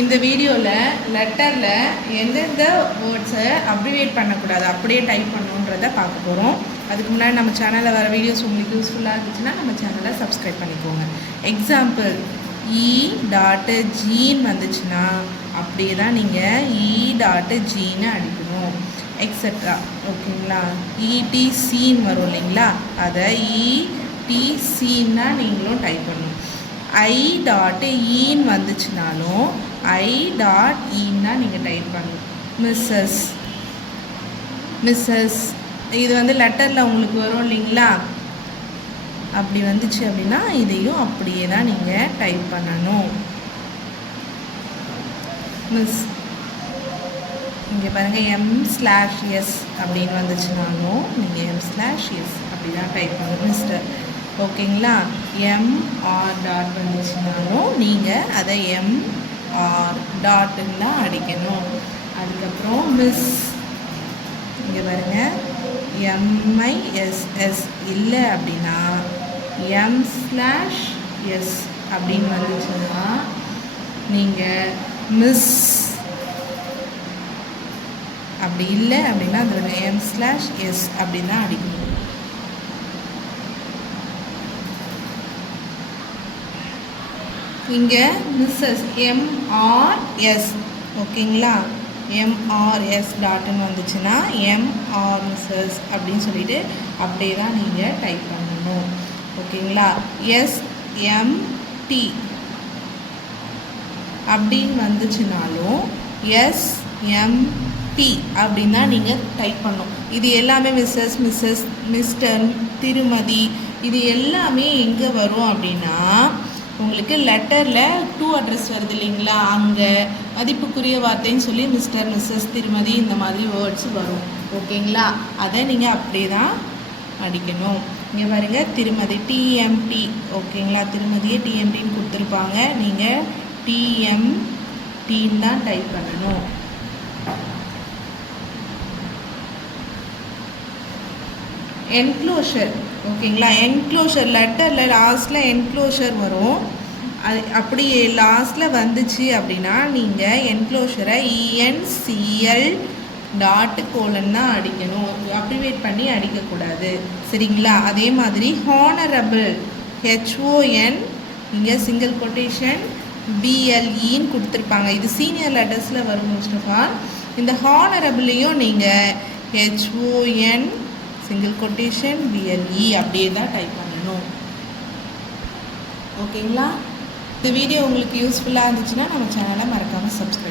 இந்த வீடியோவில் லெட்டரில் எந்தெந்த வேர்ட்ஸை அப்ரிவேட் பண்ணக்கூடாது அப்படியே டைப் பண்ணணுன்றதை பார்க்க போகிறோம். அதுக்கு முன்னாடி நம்ம சேனலில் வர வீடியோஸ் உங்களுக்கு யூஸ்ஃபுல்லாக இருந்துச்சுன்னா நம்ம சேனலை சப்ஸ்கிரைப் பண்ணிக்கோங்க. எக்ஸாம்பிள் E.Gன்னு வந்துச்சுன்னா அப்படியே தான் நீங்கள் E.Gன்னு அடிக்கணும், எக்ஸட்ரா. ஓகேங்களா? ETCன்னு வரும் இல்லைங்களா, அதை ETCன்னா நீங்களும் டைப் பண்ணணும். I.Eன்னு வந்துச்சுனாலும் I.Eன்னா நீங்கள் டைப் பண்ணணும். மிஸ்ஸஸ் இது வந்து லெட்டரில் உங்களுக்கு வரும் இல்லைங்களா, அப்படி வந்துச்சு அப்படின்னா இதையும் அப்படியே தான் நீங்கள் டைப் பண்ணணும். மிஸ் இங்கே பாருங்கள், M/S அப்படின்னு வந்துச்சுனாலும் நீங்கள் M/S அப்படி தான் டைப் பண்ணணும். மிஸ்டர். ஓகேங்களா? MR. வந்துச்சுனாலும் நீங்கள் அதை MR. தான் அடிக்கணும். அதுக்கப்புறம் மிஸ் இங்கே பாருங்கள், MISS இல்லை அப்படின்னா M/S அப்படின்னு வந்துச்சுன்னா நீங்கள் மிஸ். அப்படி இல்லை அப்படின்னா அதோட M/S அப்படின்னு தான் அடிக்கணும். இங்கே மிஸ்ஸஸ் MRS. ஓகேங்களா? MRS டாட்னு வந்துச்சுன்னா MR மிஸ்ஸஸ் அப்படின்னு சொல்லிட்டு அப்படியே தான் நீங்கள் டைப் பண்ணணும். ஓகேங்களா? SMT அப்படின்னு வந்துச்சுனாலும் SMT அப்படின்னு தான் நீங்கள் டைப் பண்ணணும். இது எல்லாமே மிஸ்ஸஸ், மிஸ்டர், திருமதி, இது எல்லாமே எங்கே வரும் அப்படின்னா உங்களுக்கு லெட்டரில் டூ அட்ரஸ் வருது இல்லைங்களா, அங்கே மதிப்புக்குரிய வார்த்தைன்னு சொல்லி மிஸ்டர், மிஸ்ஸஸ், திருமதி இந்த மாதிரி வேர்ட்ஸ் வரும். ஓகேங்களா? அதை நீங்கள் அப்படியே தான் அடிக்கணும். இங்கே பாருங்கள், திருமதி TMT. ஓகேங்களா? திருமதியை TMTன்னு கொடுத்துருப்பாங்க, நீங்கள் TMTன்னு தான் டைப் பண்ணணும். என்க்ளோஷர். ஓகேங்களா? என்க்ளோஷர் லெட்டரில் லாஸ்ட்டில் என்க்ளோஷர் வரும். அது அப்படி லாஸ்ட்டில் வந்துச்சு அப்படின்னா நீங்கள் என்க்ளோஷரை ENCL .: தான் அடிக்கணும், அப்ரிவேட் பண்ணி அடிக்கக்கூடாது. சரிங்களா? அதே மாதிரி ஹானரபிள் HON இங்கே சிங்கிள் கொட்டேஷன் BLEன்னு கொடுத்துருப்பாங்க. இது சீனியர் லெட்டர்ஸில் வரும் மோஸ்ட் ஆஃப் ஆல். இந்த ஹானரபிளையும் நீங்கள் HON சிங்கிள் கொட்டேஷன் BLE அப்படியே தான் டைப் பண்ணணும். ஓகேங்களா? இந்த வீடியோ உங்களுக்கு யூஸ்ஃபுல்லாக இருந்துச்சுன்னா நம்ம சேனலை மறக்காமல் சப்ஸ்கிரைப்